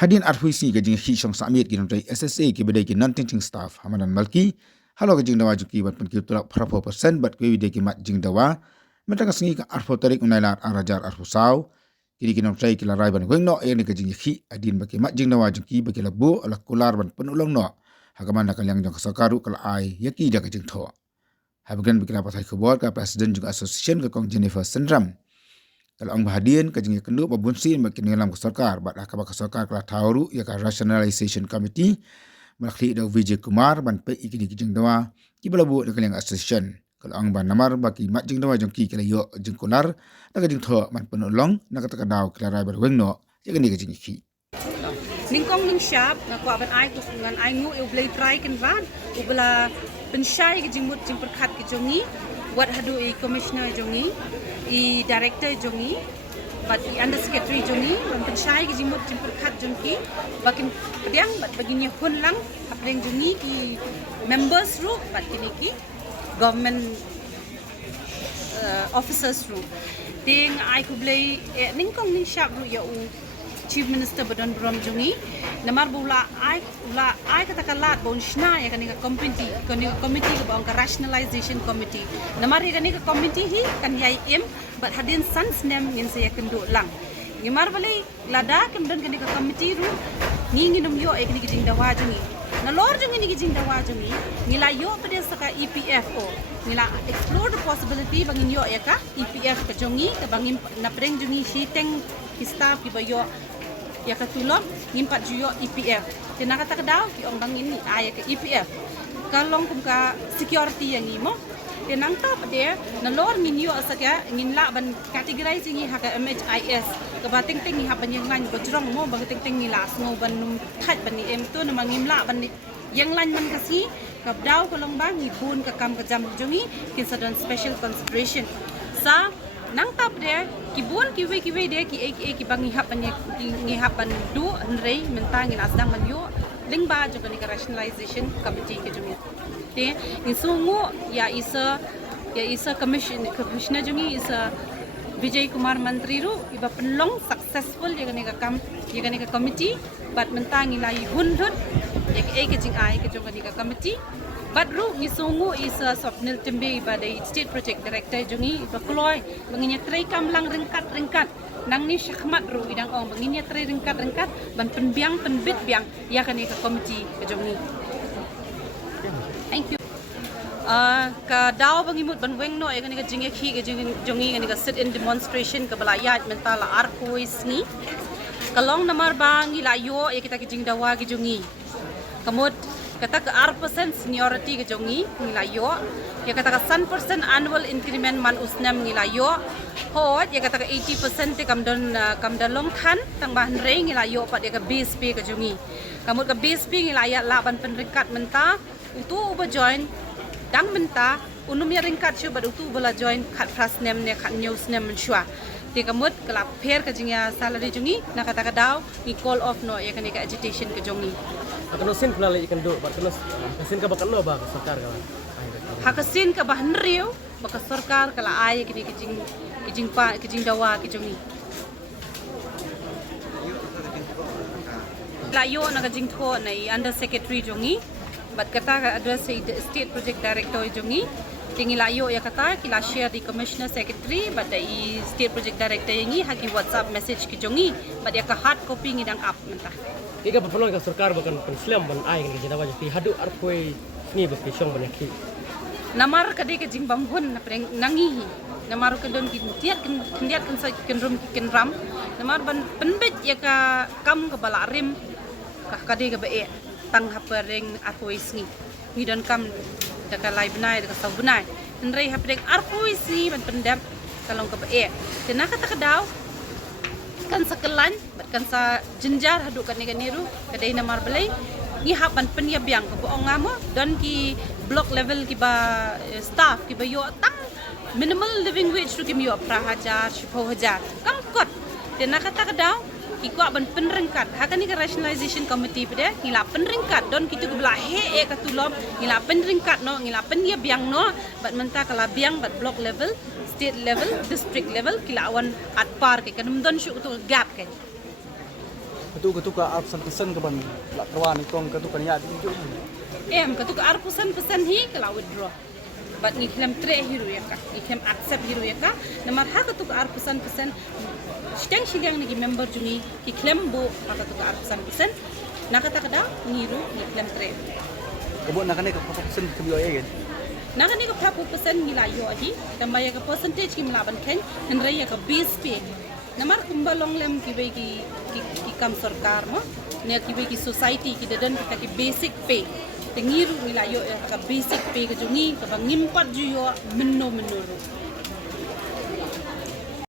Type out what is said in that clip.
Hadin arhuisi gajing hi shong samit ki nontai SSA ki bedai ki non teaching staff Hamadan Malki halo gajing dawa juki bat penki tulak 4% bat kwe wide ki mat jing dawa mentang sengi ka arfo tarik unailar arajar arfo saw kini ki nontai ki larai ban wengno ni gajing hi adin baki mat jing dawa juki baki labu ala kular ban penulong no hagaman nakal yang jong kasakaru kala ai yaki jaga jing tho habagan baki lapat hai khobor ka presiden juga association ka kong Jennifer Sendram kalau ang bahadian kajing kendu babunsi makin dalam kesarkar bat akaba kesarkar kala tauru ya ka rationalization committee malakli da Vijay Kumar ban pe ikini kijing dawa ki balabu da kaling association kalau ang ban namar baki mat jing dawa jong ki kala yo jing kular da kajing tho man penolong na kata daw kala rai bar wengno ya kani kajing ki ningkong ning shop na ko ban ai ku ngan ai ngu eu blai try kan ran u bala pensyai kijing mut jing perkhat kijongi what hadu I commissioner jongi I director jongi but I under secretary jongi ban pensyai ki jimut jimpur khat jongi bakin pediang bat baginya hun lang apreng jongi ki members ru bat kini ki government officers ru ting ai ku blai ningkong ning shap ru ya u chief minister badan brom jongi namar bula ai kata kalat bon shna ya kan committee ka bang ka rationalization committee namar ya kan committee hi kan yai im but hadin sans nem ngin saya kendo lang ngimar balai lada kan dan kan committee ru nginum yo ek ni kijing dawa jongi na lor jongi ni kijing dawa jongi nila yo pada saka EPFO nila explore the possibility bangin yo ya ka EPF ka jongi ka bangin na preng jongi shiteng staff ki bayo ya katulong ngimpat juyo EPF kena kata kedaw ki ong bangin ni aya ke EPF kalong kum ka security yang imo kenang top dia nalor minyo asakya nginla ban categorizing ha ka MHIS ka bating ting ha ban yang lan bojrong mo bang ting ting ni las ngo ban that ban ni em tu na mangimla ban yang lan man kasi ka daw kalong bang ibun ka kam ka jam jongi kin sadan special consideration sa nang tap dia kibun kiwe dia ki bang ngihap ban du nrei mentang in asdang man yo lingba jo kan rationalization committee ke jumi te insungu ya isa commissioner jumi isa Vijay Kumar Mantri ru iba penlong successful ya kan committee bat mentang ilai hun ya ke jing ai ke jo kan committee Badru ngisungu isa Swapnil Timbe badai state project director jungi bakloy menginya tray kamlang ringkat nang ni syakmat ru idang ong menginya tray ringkat ban penbiang penbit biang ya kan ke komiti ke jungi thank you ka daw bangimut ban wengno ya kan ke jingi khi ke jungi kan ke sit in demonstration ke balayat mentala arkois ni kalong namar bang ilayo ya kita ke jing dawa ke jungi kamut kata ke R% seniority ke jongi ngilayo ya kata ke 100% annual increment man usnam ngilayo hot ya kata ke 80% te kamdon long than tang bahan rei ngilayo pat ya ke base pay ke jongi kamut ke base pay ngilaya laban penringkat menta utu uba join dang menta unum ya ringkat syu bad utu bala join khat pras nem ne khat news nem menshwa te kamut kelap pair ke jingya salary jongi na kata ke daw ni call off no ya kan ke agitation ke jongi Hakasin pula lagi kan do, berkenas hakasin ka bakal lo ba sarkar ka. Hakasin ka bahan riu, baka sarkar kala ay kini kijing dawa kijungi. Layo na kajing tho na under secretary jungi, bat kata ka address state project director jungi. Tingi layo ya kata kila share di commissioner secretary, bat i state project director yangi hagi WhatsApp message kijungi, bat ya ka hard copy ngidang up mentah. Ika papalon ka sarkar bakan Islam ban ay kan jinawa jadi hadu arpoi ni bakisong ban ki. Namar kade ke jing bambun na preng nangihi. Namar ka don kindiat kan sa kinrum kinram. Namar ban penbet ya ka kam ka balarim ka kade ka bae tang hapereng arpoi ni. Ni don kam da ka lai benai da ka sau benai. Nrei hapereng arpoi ni ban pendap kalong ka bae. Tena kata kadaw kan sekelan kan sa jenjar haduk kan niru kadai namar belai ni haban penyabiang ko ong ngamo dan ki block level ki ba staff ki ba yo tang minimal living wage tu ki yo prahajar 10,000 kam kot tena kata kadaw ki ko ban penringkat hakan ni rationalization committee pede ngila penringkat don ki tu bela he ka tulom ngila penringkat no ngila penyabiang no bat menta kala biang bat block level state level district level kila awan at par ke kanum don syu tu gap ke Ketu ka absen ke ban la kerwan kong ketu kan ya di ju. Em ka tu ka arpusan hi ka la withdraw. But ni klem tre hiru ya ka. Ni klem accept hiru ya ka. Namar ha ka tu ka arpusan Steng silang ni member jungi ki klem bo ha ka tu ka arpusan. Nakata kada ngiru ni klem tre. Kebun nak ni ka absen ke biyo ya. Naga ni ka prapu persen gila yo ahi. Tambaya ka percentage ki mlaban ken. Henraya ka base pay. Namar kumbalong lem ki kam sarkar mo. Ne ki society ki dadan kita ki basic pay. Tengiru nila yo ka basic pay ka jungi ka bangimpat ju yo menno ru.